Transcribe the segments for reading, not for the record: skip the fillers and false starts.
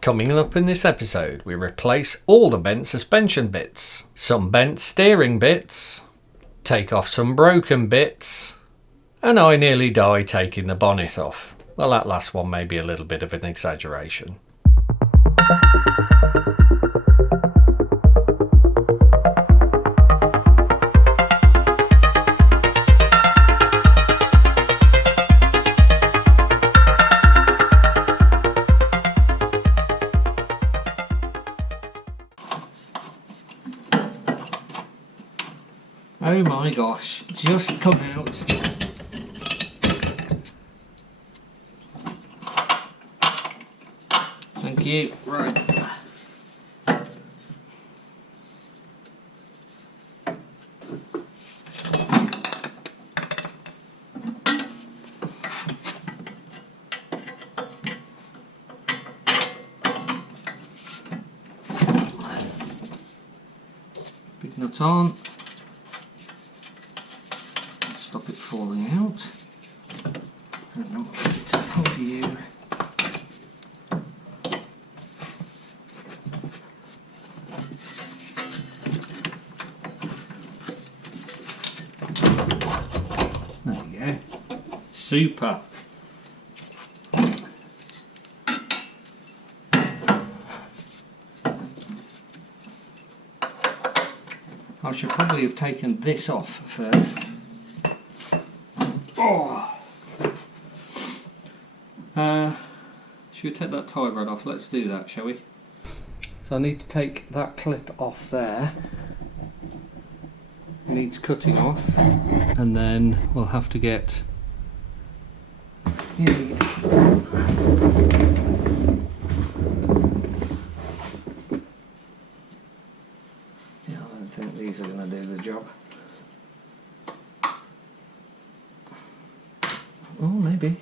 Coming up in this episode, we replace all the bent suspension bits, some bent steering bits, take off some broken bits, and I nearly die taking the bonnet off. Well, that last one may be a little bit of an exaggeration. Oh my gosh, just come out. Thank you. Right. Big nut on. Stop it falling out. And I'll put it over you. There you go. Super. I should probably have taken this off first. Oh. Should we take that tie rod off? Let's do that, shall we? So I need to take that clip off there. It needs cutting off, and then we'll have to get I don't think these are going to do the job. Oh, maybe.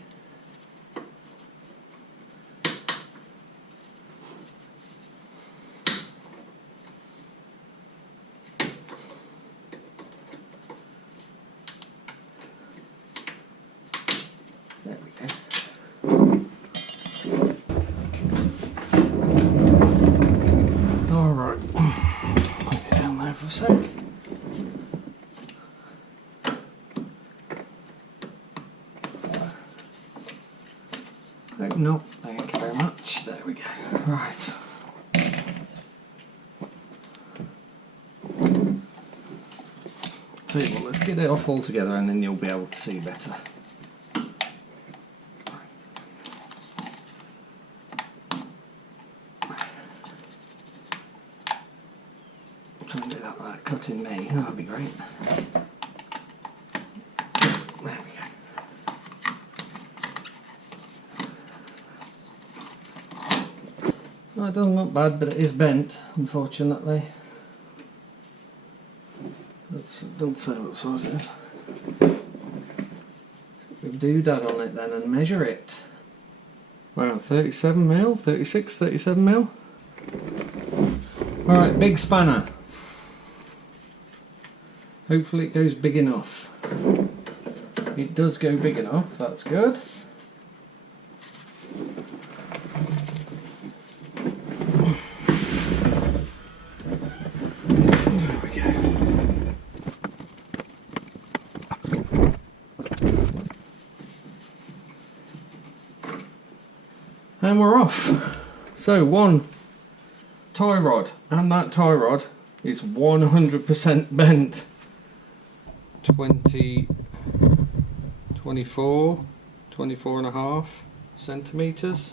There we go. All right. Put it down there for a sec. No, thank you very much. There we go. Right. Tell you what, let's get it off altogether and then you'll be able to see better. Try and do that without cutting me. That'd be great. There we go. Well, it doesn't look bad, but it is bent, unfortunately. Don't say what size it is. We do that on it then and measure it. Wow, 37mm, 36, 37mm. Alright, big spanner. Hopefully it goes big enough. It does go big enough, that's good. And we're off. So one tie rod, and that tie rod is 100% bent. 24 and a half centimetres.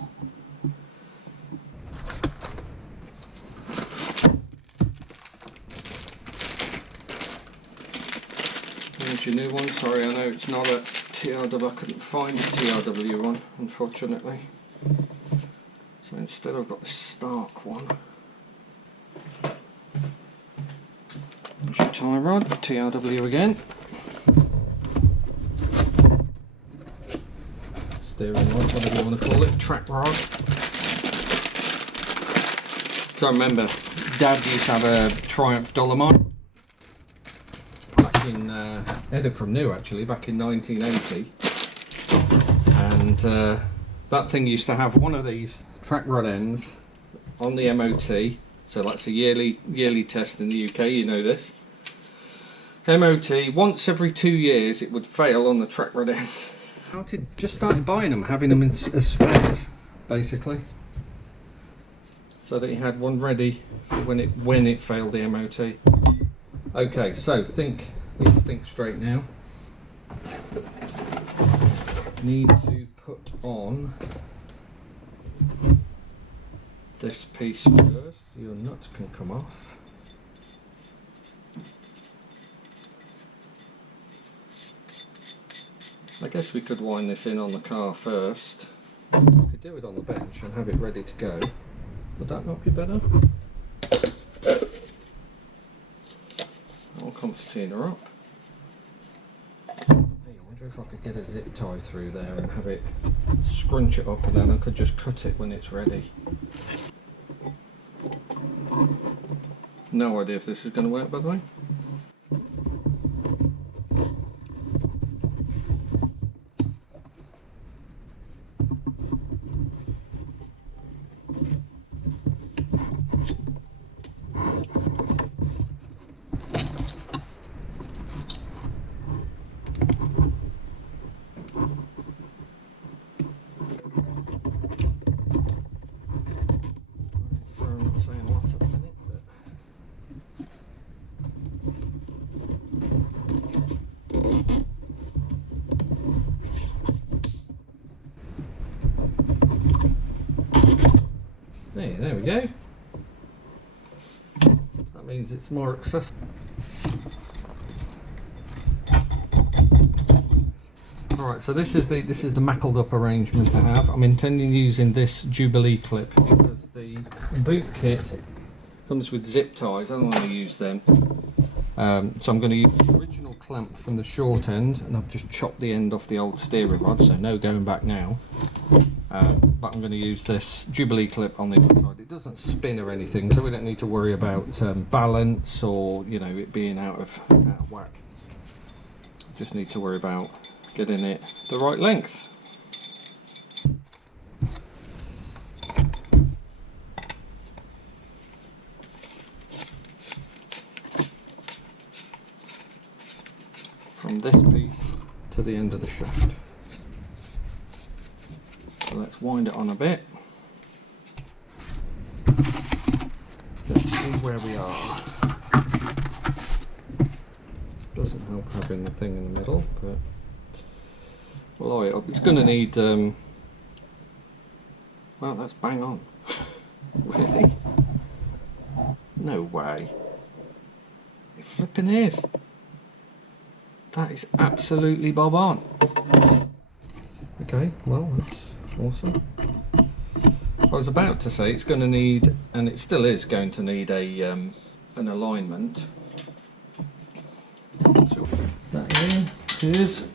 There's your new one. Sorry, I know it's not a TRW. I couldn't find a TRW one, unfortunately. So instead I've got the Stark one. There's your tie rod, TRW again. Steering rod, whatever you want to call it, track rod. So I remember Dad used to have a Triumph Dolomite back in, Edda from New actually, back in 1980. And that thing used to have one of these track rod ends on the MOT. So that's a yearly test in the UK, you know this. MOT, once every 2 years it would fail on the track rod end. Just started buying them, having them as spares, basically. So that he had one ready for when it failed the MOT. Okay, so let's think straight now. Need to put on this piece first. Your nuts can come off. I guess we could wind this in on the car first. We could do it on the bench and have it ready to go. Would that not be better? I'll concertina up. Hey, I wonder if I could get a zip tie through there and have it scrunch it up, and then I could just cut it when it's ready. No idea if this is going to work, by the way. There we go. That means it's more accessible. Alright, so this is the mackled up arrangement I have. I'm intending using this Jubilee clip because the boot kit comes with zip ties. I don't want to use them. So I'm going to use the original clamp from the short end, and I've just chopped the end off the old steering rod, so no going back now. But I'm going to use this Jubilee clip on the other side. It doesn't spin or anything, so we don't need to worry about balance or, you know, it being out of whack. Just need to worry about getting it the right length. From this piece to the end of the shaft. So let's wind it on a bit. Let's see where we are. Doesn't help having the thing in the middle, but we'll eye it up. It's going to need, well, that's bang on. Really? No way. It flipping is. That is absolutely bob on. Okay, well, that's awesome. I was about to say it's going to need, and it still is going to need a an alignment. So that in, it is.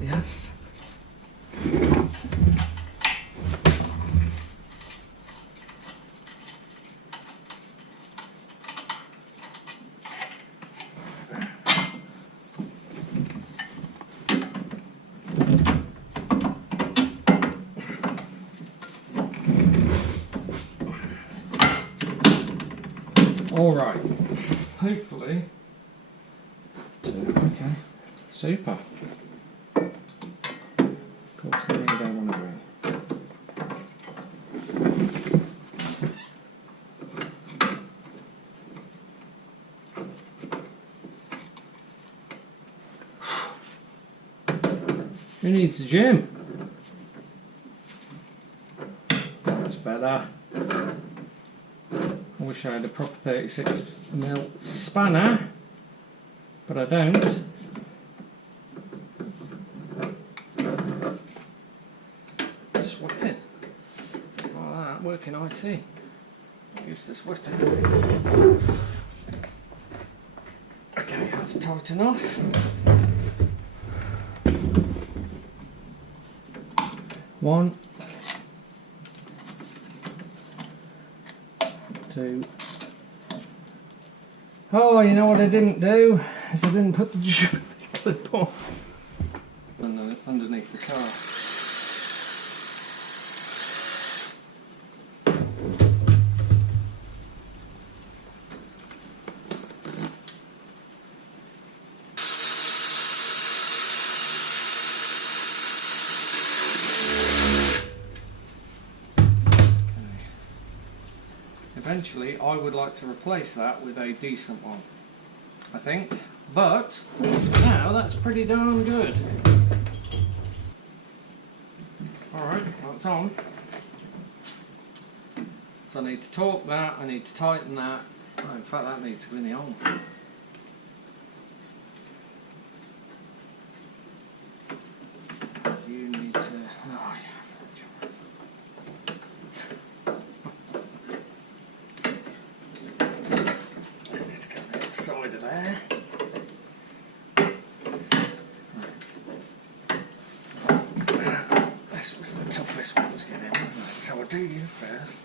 Yes. All right. Hopefully. Okay. Super. Of course, you don't want to win. Who needs the gym? That's better. I wish I had a proper 36mm spanner, but I don't. Sweating. Like that, working IT. Use the sweating. Okay, that's tight enough. 1, 2, Oh, you know what I didn't do? Is I didn't put the clip on underneath the car. Eventually, I would like to replace that with a decent one, I think, but for now that's pretty darn good. Alright, that's on. So I need to torque that, I need to tighten that. Oh, in fact, that needs to be on. You need to... Oh, yeah. Side of there. Right. This was the toughest one to get in, wasn't it? So I'll do you first.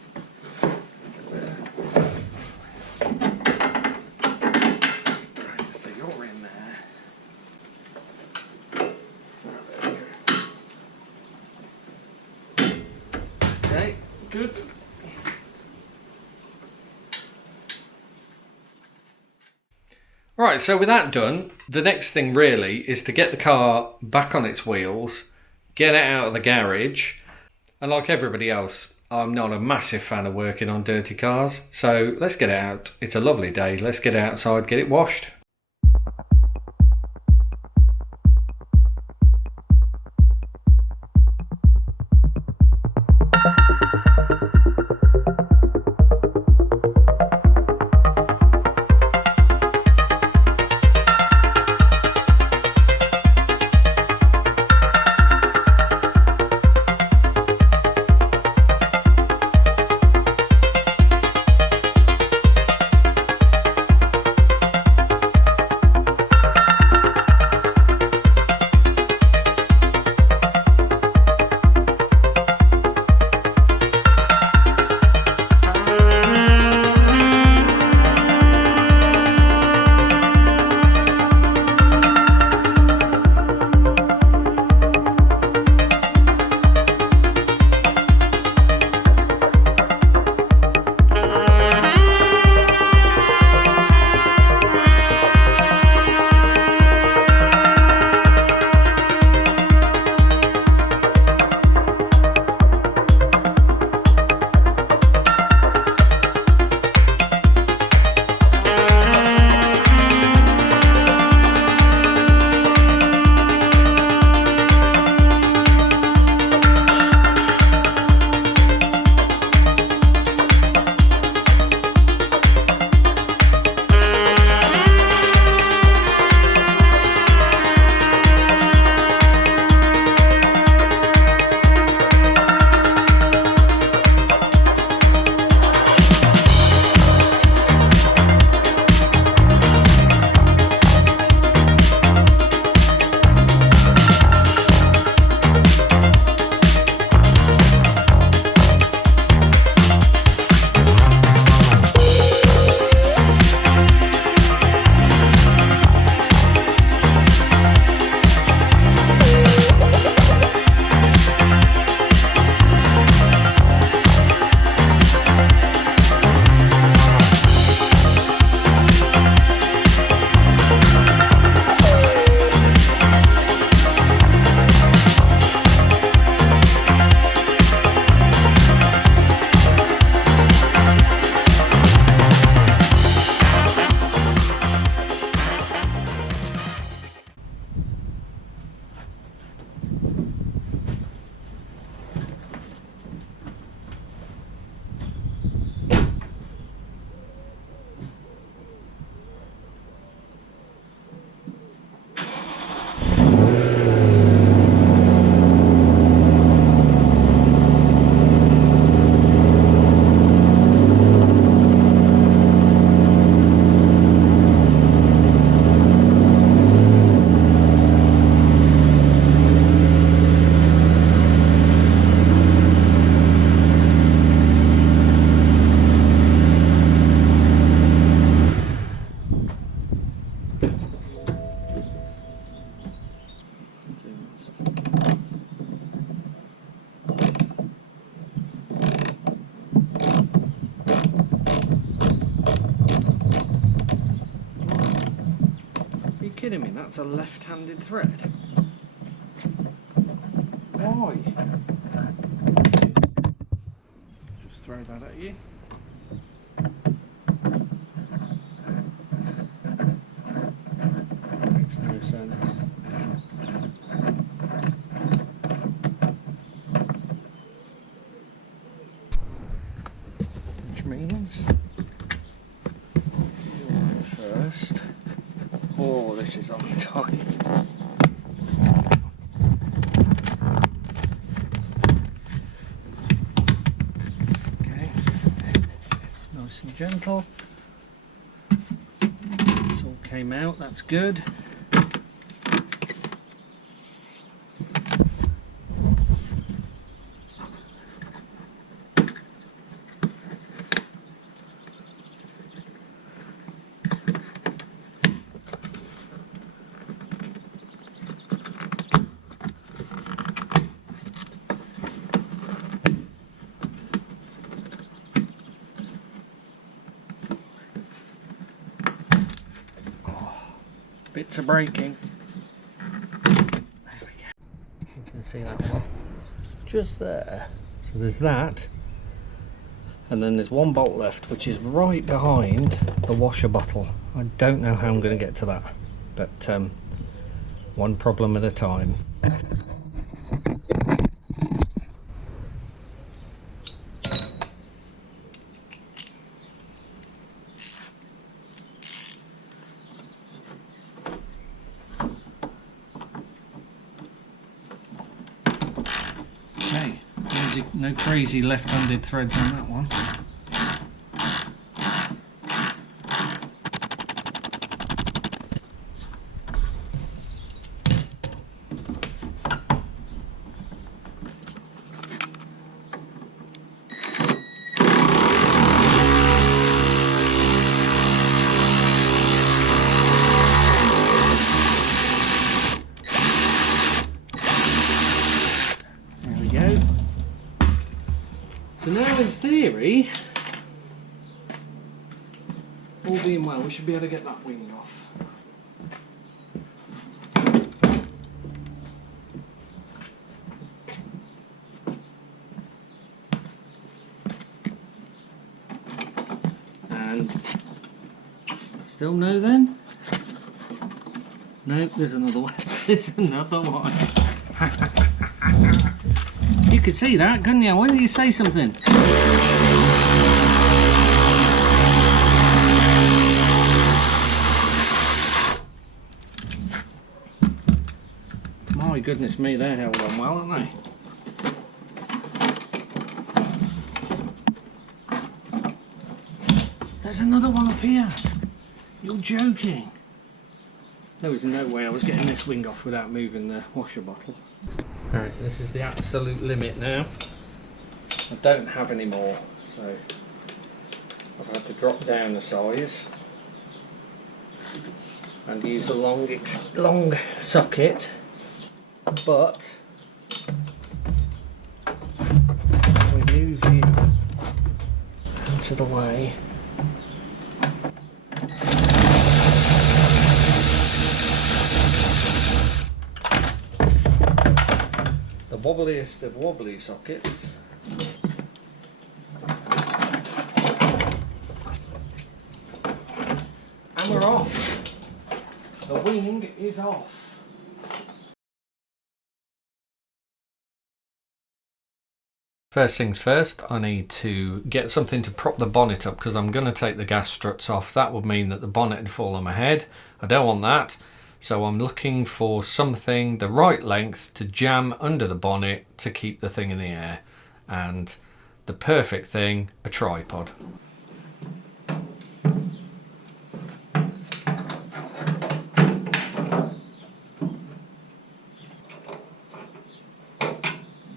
Right, so you're in there. Okay, good. Right, so with that done, the next thing really is to get the car back on its wheels, get it out of the garage, and like everybody else, I'm not a massive fan of working on dirty cars, so let's get it out. It's a lovely day, let's get it outside, get it washed. kidding me, that's a left-handed thread. Why? Just throw that at you. Makes no sense. Which means first. Oh, this is on tight. Okay, nice and gentle. This all came out, that's good. Bits are breaking. There we go. You can see that one just there. So there's that, and then there's one bolt left, which is right behind the washer bottle. I don't know how I'm going to get to that, but one problem at a time. No crazy left-handed threads on that one. There we go. So now in theory, all being well, we should be able to get that wing off. And still no then? No, there's another one. There's another one. You could see that, couldn't you? Why didn't you say something? My goodness me, they're held on well, aren't they? There's another one up here. You're joking. There was no way I was getting this wing off without moving the washer bottle. Alright, this is the absolute limit now. I don't have any more, so I've had to drop down the size and use a long socket, but if we move you out of the way, the wobbliest of wobbly sockets. And we're off. The wing is off. First things first, I need to get something to prop the bonnet up because I'm going to take the gas struts off. That would mean that the bonnet would fall on my head. I don't want that. So I'm looking for something the right length to jam under the bonnet to keep the thing in the air. And the perfect thing, a tripod.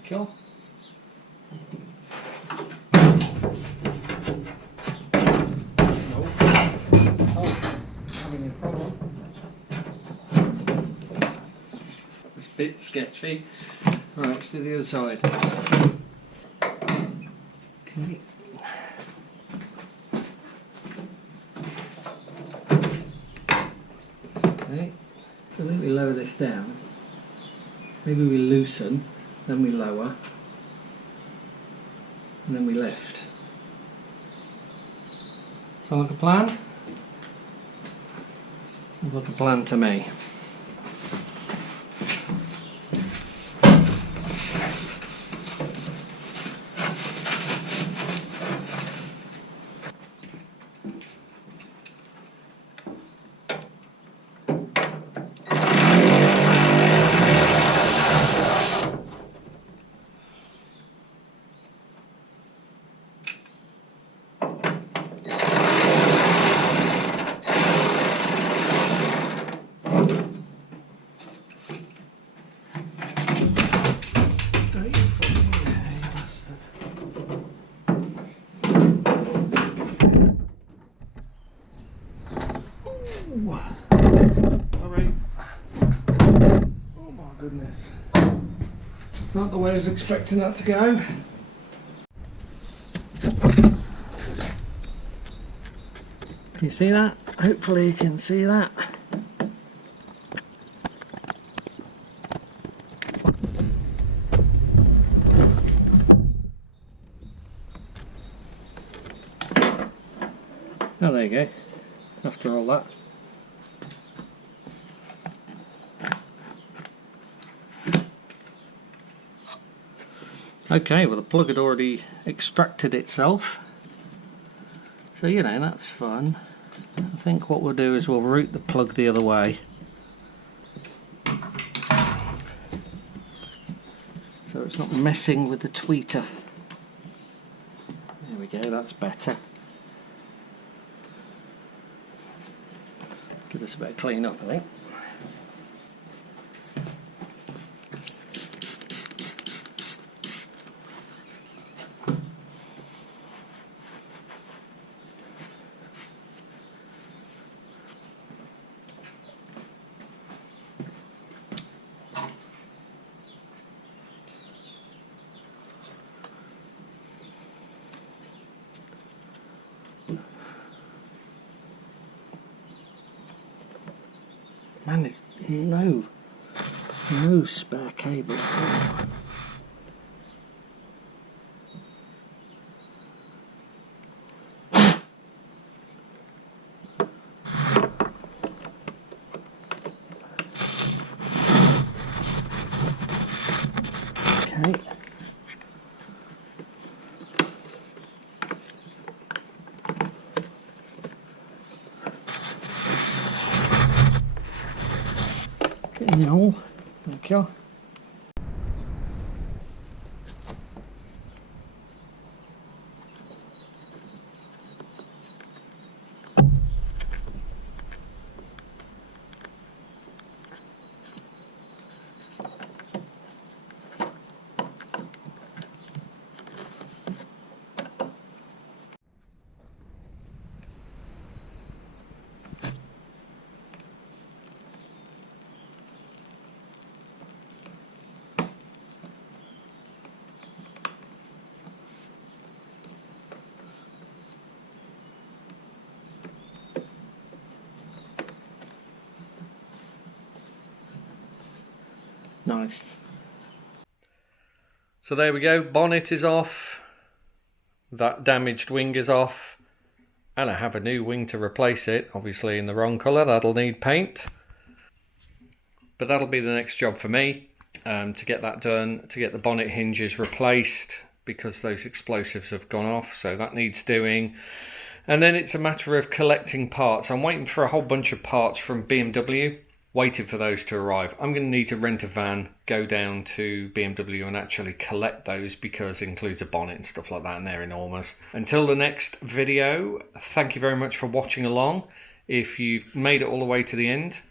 Cool. Bit sketchy. Right, let's do the other side. Okay. Okay. So I think we lower this down. Maybe we loosen, then we lower, and then we lift. Sound like a plan? Sounds like a plan to me. Alright. Oh my goodness. Not the way I was expecting that to go. Can you see that? Hopefully you can see that. Oh, there you go. After all that. Okay, well the plug had already extracted itself, so you know, that's fun. I think what we'll do is we'll route the plug the other way, so it's not messing with the tweeter. There we go, that's better. Give this a bit of clean up, I think. Man, there's no spare cable at all. Okay. Get in the hole. Thank you. Nice. So there we go, bonnet is off, that damaged wing is off, and I have a new wing to replace it, obviously in the wrong colour, that'll need paint. But that'll be the next job for me, to get that done, to get the bonnet hinges replaced, because those explosives have gone off, so that needs doing. And then it's a matter of collecting parts. I'm waiting for a whole bunch of parts from BMW, waiting for those to arrive. I'm going to need to rent a van, go down to BMW and actually collect those, because it includes a bonnet and stuff like that, and they're enormous. Until the next video, thank you very much for watching along. If you've made it all the way to the end,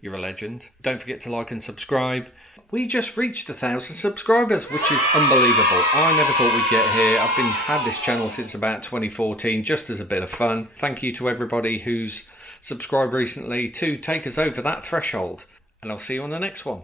you're a legend. Don't forget to like and subscribe. We just reached 1,000 subscribers, which is unbelievable. I never thought we'd get here. I've had this channel since about 2014, just as a bit of fun. Thank you to everybody who's subscribed recently to take us over that threshold. And I'll see you on the next one.